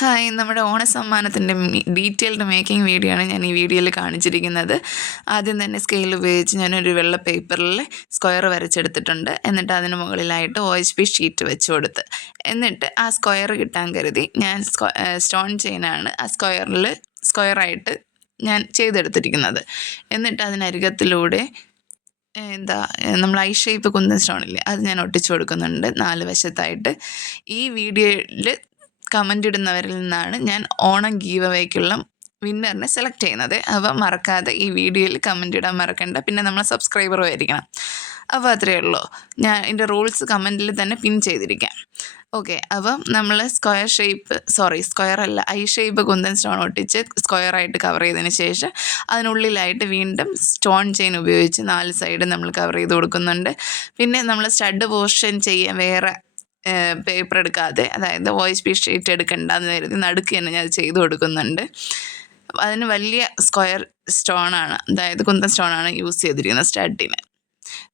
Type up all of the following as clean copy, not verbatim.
Hi, നമ്മുടെ ഓണസമ്മാനത്തിൻ്റെ detailed making video ആണ് ഞാൻ ഈ വീഡിയോയിൽ കാണിച്ചിരിക്കുന്നത്. ആദ്യം തന്നെ സ്കെയിൽ ഉപയോഗിച്ച് ഞാനൊരു വെള്ള പേപ്പറിൽ സ്ക്വയർ വരച്ചെടുത്തിട്ടുണ്ട്. എന്നിട്ട് അതിന് മുകളിലായിട്ട് OHP ഷീറ്റ് വെച്ച് കൊടുത്ത്, എന്നിട്ട് ആ സ്ക്വയർ കിട്ടാൻ കരുതി ഞാൻ സ്റ്റോൺ ചെയിനാണ് ആ സ്ക്വയറായിട്ട് ഞാൻ ചെയ്തെടുത്തിരിക്കുന്നത്. എന്നിട്ട് അതിനരികത്തിലൂടെ നമ്മൾ ഐ ഷേപ്പ് കുന്തൻ സ്റ്റോണില്ലേ, അത് ഞാൻ ഒട്ടിച്ചു കൊടുക്കുന്നുണ്ട് 4 വശത്തായിട്ട്. ഈ വീഡിയോയിൽ കമൻ്റ് ഇടുന്നവരിൽ നിന്നാണ് ഞാൻ ഓണം ഗീവ് അവേക്കുള്ള വിന്നറിനെ സെലക്ട് ചെയ്യുന്നത്. അപ്പോൾ മറക്കാതെ ഈ വീഡിയോയിൽ കമൻ്റ് ഇടാൻ മറക്കണ്ട. പിന്നെ നമ്മൾ സബ്സ്ക്രൈബറും ആയിരിക്കണം. അപ്പോൾ അത്രയേ ഉള്ളൂ. ഞാൻ ഇതിൻ്റെ റൂൾസ് കമൻറ്റിൽ തന്നെ പിൻ ചെയ്തിരിക്കാം. ഓക്കെ, അപ്പം നമ്മൾ സ്ക്വയർ അല്ല ഐ ഷേപ്പ് കുന്തൻ സ്റ്റോൺ ഒട്ടിച്ച് സ്ക്വയറായിട്ട് കവർ ചെയ്തതിന് ശേഷം അതിനുള്ളിലായിട്ട് വീണ്ടും സ്റ്റോൺ ചെയിൻ ഉപയോഗിച്ച് 4 സൈഡ് നമ്മൾ കവർ ചെയ്ത് കൊടുക്കുന്നുണ്ട്. പിന്നെ നമ്മൾ സ്റ്റഡ് പോർഷൻ ചെയ്യാൻ വേറെ പേപ്പർ എടുക്കാതെ, അതായത് OHP ഷീറ്റ് എടുക്കണ്ടെന്ന് കരുതി നടുക്ക് തന്നെ ഞാൻ ചെയ്ത് കൊടുക്കുന്നുണ്ട്. അതിന് വലിയ സ്ക്വയർ സ്റ്റോണാണ്, അതായത് കുന്തൻ സ്റ്റോണാണ് യൂസ് ചെയ്തിരിക്കുന്നത് സ്റ്റഡിന്.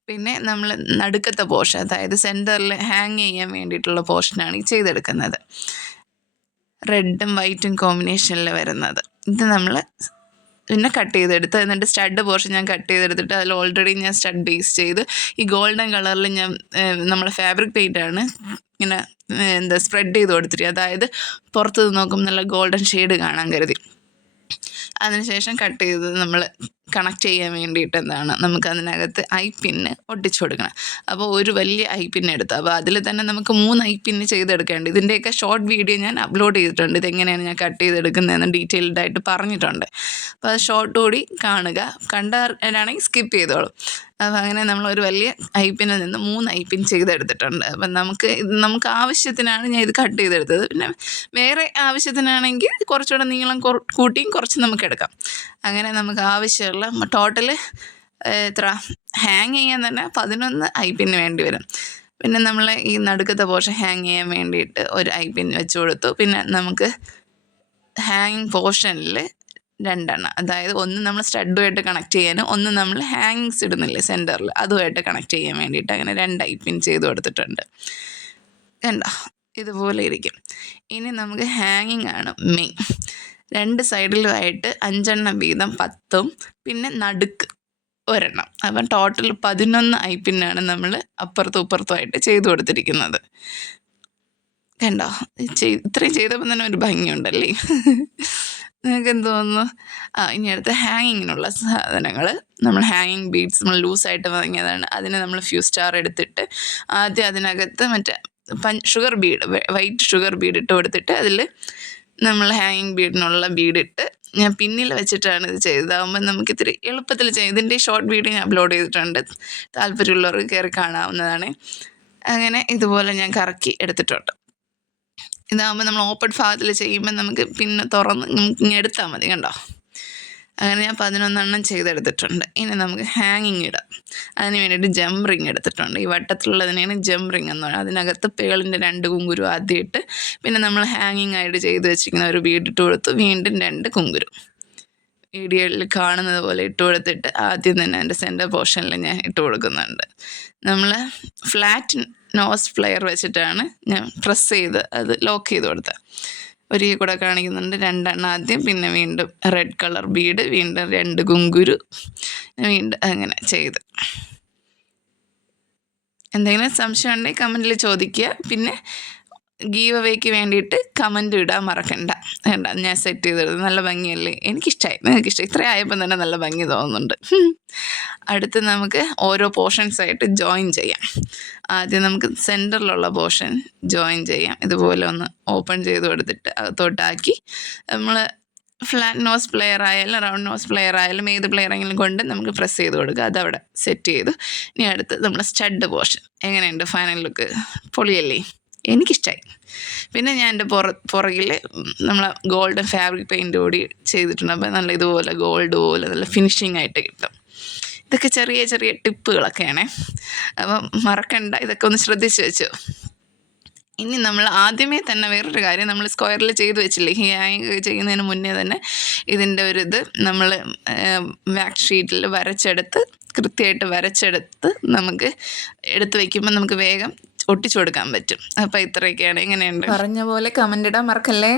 പിന്നെ നമ്മൾ നടുക്കത്തെ പോർഷൻ, അതായത് സെൻറ്ററിൽ ഹാങ് ചെയ്യാൻ വേണ്ടിയിട്ടുള്ള പോർഷനാണ് ഈ ചെയ്തെടുക്കുന്നത്. റെഡും വൈറ്റും കോമ്പിനേഷനിൽ വരുന്നത്. ഇത് നമ്മൾ പിന്നെ കട്ട് ചെയ്തെടുത്ത്, എന്നിട്ട് സ്റ്റഡ് പോർഷൻ ഞാൻ കട്ട് ചെയ്തെടുത്തിട്ട് അതിൽ ഓൾറെഡി ഞാൻ സ്റ്റഡ് ബേസ് ചെയ്ത് ഈ ഗോൾഡൻ കളറിൽ ഞാൻ നമ്മൾ ഫാബ്രിക് പെയിൻ്റാണ് ഇങ്ങനെ സ്പ്രെഡ് ചെയ്ത് കൊടുത്തിട്ട്, അതായത് പുറത്ത് നോക്കുമ്പോൾ നല്ല ഗോൾഡൻ ഷെയ്ഡ് കാണാൻ കരുതി. അതിനുശേഷം കട്ട് ചെയ്ത് നമ്മൾ കണക്ട് ചെയ്യാൻ വേണ്ടിയിട്ട് നമുക്ക് അതിനകത്ത് ഐ പിന്ന് ഒട്ടിച്ചു കൊടുക്കണം. അപ്പോൾ ഒരു വലിയ ഐ പിന്ന് എടുത്തു. അപ്പോൾ അതിൽ തന്നെ നമുക്ക് 3 ഐ പിന്ന് ചെയ്തെടുക്കേണ്ടത്. ഇതിൻ്റെയൊക്കെ ഷോർട്ട് വീഡിയോ ഞാൻ അപ്ലോഡ് ചെയ്തിട്ടുണ്ട്. ഇതെങ്ങനെയാണ് ഞാൻ കട്ട് ചെയ്തെടുക്കുന്നതെന്ന് ഡീറ്റെയിൽഡായിട്ട് പറഞ്ഞിട്ടുണ്ട്. അപ്പോൾ അത് ഷോർട്ട് കൂടി കാണുക, കണ്ടാണെങ്കിൽ സ്കിപ്പ് ചെയ്തോളും. അപ്പോൾ അങ്ങനെ നമ്മൾ ഒരു വലിയ ഐ പിന്നിൽ നിന്ന് 3 ഐ പിൻ ചെയ്തെടുത്തിട്ടുണ്ട്. അപ്പം നമുക്ക് ആവശ്യത്തിനാണ് ഞാൻ ഇത് കട്ട് ചെയ്തെടുത്തത്. പിന്നെ വേറെ ആവശ്യത്തിനാണെങ്കിൽ കുറച്ചുകൂടെ നീളം കൂട്ടിയും കുറച്ച് നമുക്ക് എടുക്കാം. അങ്ങനെ നമുക്ക് ആവശ്യമുള്ള ടോട്ടൽ ഹാങ് ചെയ്യാൻ തന്നെ 11 ഐ പിന്ന് വേണ്ടി വരും. പിന്നെ നമ്മൾ ഈ നടുക്കത്തെ പോർഷൻ ഹാങ് ചെയ്യാൻ വേണ്ടിയിട്ട് ഒരു ഐ പിൻ വെച്ച് കൊടുത്തു. പിന്നെ നമുക്ക് ഹാങ്ങിങ് പോർഷനിൽ 2 അതായത് ഒന്ന് നമ്മൾ സ്റ്റഡുമായിട്ട് കണക്ട് ചെയ്യാനും ഒന്ന് നമ്മൾ ഹാങ്ങിങ്സ് ഇടുന്നില്ലേ സെൻറ്ററിൽ, അതുമായിട്ട് കണക്ട് ചെയ്യാൻ വേണ്ടിയിട്ട് അങ്ങനെ 2 ഐ പിൻ ചെയ്ത് കൊടുത്തിട്ടുണ്ട്. കണ്ടോ, ഇതുപോലെ ഇരിക്കും. ഇനി നമുക്ക് ഹാങ്ങിങ് ആണ് മെയിൻ. 2 സൈഡിലുമായിട്ട് 5 വീതം 10, പിന്നെ നടുക്ക് 1. അപ്പം ടോട്ടൽ 11 ഐ പിന്നാണ് നമ്മൾ അപ്പുറത്തും ഇപ്പുറത്തുമായിട്ട് ചെയ്ത് കൊടുത്തിരിക്കുന്നത്. കണ്ടോ, ഇത്രയും ചെയ്തപ്പോൾ തന്നെ ഒരു ഭംഗിയുണ്ടല്ലേ? നിങ്ങൾക്ക് എന്ത് തോന്നുന്നു? ഇനി അടുത്ത് ഹാങ്ങിങ്ങിനുള്ള സാധനങ്ങൾ. നമ്മൾ ഹാങ്ങിങ് ബീഡ്സ് നമ്മൾ ലൂസായിട്ട് വാങ്ങിയതാണ്. അതിന് നമ്മൾ ഫ്യൂ സ്റ്റാർ എടുത്തിട്ട് ആദ്യം അതിനകത്ത് sugar Bede, white sugar Bede ഇട്ട് കൊടുത്തിട്ട് അതിൽ നമ്മൾ ഹാങ്ങിങ് ബീഡിനുള്ള ബീഡിട്ട് ഞാൻ പിന്നിൽ വെച്ചിട്ടാണ് ഇത് ചെയ്തതാകുമ്പോൾ നമുക്ക് ഇത്തിരി എളുപ്പത്തിൽ ചെയ്യും. ഇതിൻ്റെ ഷോർട്ട് വീഡിയോ ഞാൻ അപ്ലോഡ് ചെയ്തിട്ടുണ്ട്, താല്പര്യമുള്ളവർക്ക് കയറി കാണാവുന്നതാണ്. അങ്ങനെ ഇതുപോലെ ഞാൻ കറക്കി എടുത്തിട്ടുണ്ട്. ഇതാകുമ്പോൾ നമ്മൾ ഓപ്പൺ ഭാഗത്തിൽ ചെയ്യുമ്പോൾ നമുക്ക് പിന്നെ തുറന്ന് നമുക്ക് ഇങ്ങനെ എടുത്താൽ മതി. കണ്ടോ, അങ്ങനെ ഞാൻ 11 ചെയ്തെടുത്തിട്ടുണ്ട്. ഇനി നമുക്ക് ഹാങ്ങിങ് ഇടാം. അതിന് വേണ്ടിയിട്ട് ജം റിങ് എടുത്തിട്ടുണ്ട്. ഈ വട്ടത്തിലുള്ളതിനെയാണ് ജം റിങ് എന്ന് പറയുന്നത്. അതിനകത്ത് പേളിൻ്റെ 2 കുങ്കുരു ആദ്യം ഇട്ട്, പിന്നെ നമ്മൾ ഹാങ്ങിങ് ആയിട്ട് ചെയ്ത് വെച്ചിരിക്കുന്ന ഒരു ബീഡ് ഇട്ട് കൊടുത്തു, വീണ്ടും 2 കുങ്കുരു വീഡിയോയിൽ കാണുന്നത് പോലെ ഇട്ട് കൊടുത്തിട്ട് ആദ്യം തന്നെ എൻ്റെ സെൻറ്റർ പോർഷനിൽ ഞാൻ ഇട്ട് കൊടുക്കുന്നുണ്ട്. നമ്മൾ ഫ്ലാറ്റ് നോസ് ഫ്ലെയർ വെച്ചിട്ടാണ് ഞാൻ പ്രസ് ചെയ്ത് അത് ലോക്ക് ചെയ്ത് കൊടുത്തത്. ഒരിക്കൽ കൂടെ കാണിക്കുന്നുണ്ട്. 2 ആദ്യം, പിന്നെ വീണ്ടും റെഡ് കളർ ബീഡ്, വീണ്ടും 2 കുങ്കുരു, വീണ്ടും അങ്ങനെ ചെയ്ത്. എന്തെങ്കിലും സംശയം ഉണ്ടെങ്കിൽ കമൻറ്റിൽ ചോദിക്കുക. പിന്നെ ഗീവ് അവേക്ക് വേണ്ടിയിട്ട് കമൻറ്റ് ഇടാൻ മറക്കണ്ട. വേണ്ട, ഞാൻ സെറ്റ് ചെയ്തെടുത്ത് നല്ല ഭംഗിയല്ലേ? എനിക്കിഷ്ടമായി, നിങ്ങൾക്കിഷ്ടമായി? ഇത്ര ആയപ്പോൾ തന്നെ നല്ല ഭംഗി തോന്നുന്നുണ്ട്. അടുത്ത് നമുക്ക് ഓരോ പോർഷൻസായിട്ട് ജോയിൻ ചെയ്യാം. ആദ്യം നമുക്ക് സെൻറ്ററിലുള്ള പോർഷൻ ജോയിൻ ചെയ്യാം. ഇതുപോലെ ഒന്ന് ഓപ്പൺ ചെയ്ത് കൊടുത്തിട്ട് അകത്തോട്ടാക്കി നമ്മൾ ഫ്ലാറ്റ് നോസ് പ്ലെയർ ആയാലും റൗണ്ട് നോസ് പ്ലെയർ ആയാലും ഏത് പ്ലെയറെങ്കിലും കൊണ്ട് നമുക്ക് പ്രസ് ചെയ്ത് കൊടുക്കുക. അതവിടെ സെറ്റ് ചെയ്തു. ഇനി അടുത്ത് നമ്മൾ സ്റ്റഡ് പോർഷൻ. എങ്ങനെയുണ്ട് ഫൈനൽ ലുക്ക്? പൊളിയല്ലേ? എനിക്കിഷ്ടമായി. പിന്നെ ഞാൻ എൻ്റെ പുറകിൽ നമ്മൾ ഗോൾഡൻ ഫാബ്രിക് പെയിൻ്റ് കൂടി ചെയ്തിട്ടുണ്ട്. അപ്പോൾ നല്ല ഇതുപോലെ ഗോൾഡ് പോലെ നല്ല ഫിനിഷിംഗ് ആയിട്ട് കിട്ടും. ഇതൊക്കെ ചെറിയ ചെറിയ ടിപ്പുകളൊക്കെയാണ്. അപ്പം മറക്കണ്ട, ഇതൊക്കെ ഒന്ന് ശ്രദ്ധിച്ച് വെച്ചോ. ഇനി നമ്മൾ ആദ്യമേ തന്നെ വേറൊരു കാര്യം, നമ്മൾ സ്ക്വയറിൽ ചെയ്ത് വെച്ചില്ലേ, ഹാങ് ചെയ്യുന്നതിന് മുന്നേ തന്നെ ഇതിൻ്റെ ഇത് നമ്മൾ വാക്സ് ഷീറ്റിൽ കൃത്യമായിട്ട് വരച്ചെടുത്ത് നമുക്ക് എടുത്ത് വയ്ക്കുമ്പോൾ നമുക്ക് വേഗം ഒട്ടിച്ചു കൊടുക്കാൻ പറ്റും. അപ്പോൾ ഇത്രയൊക്കെയാണ്. എങ്ങനെയുണ്ട്? പറഞ്ഞ പോലെ കമൻ്റ് ഇടാൻ മറക്കല്ലേ.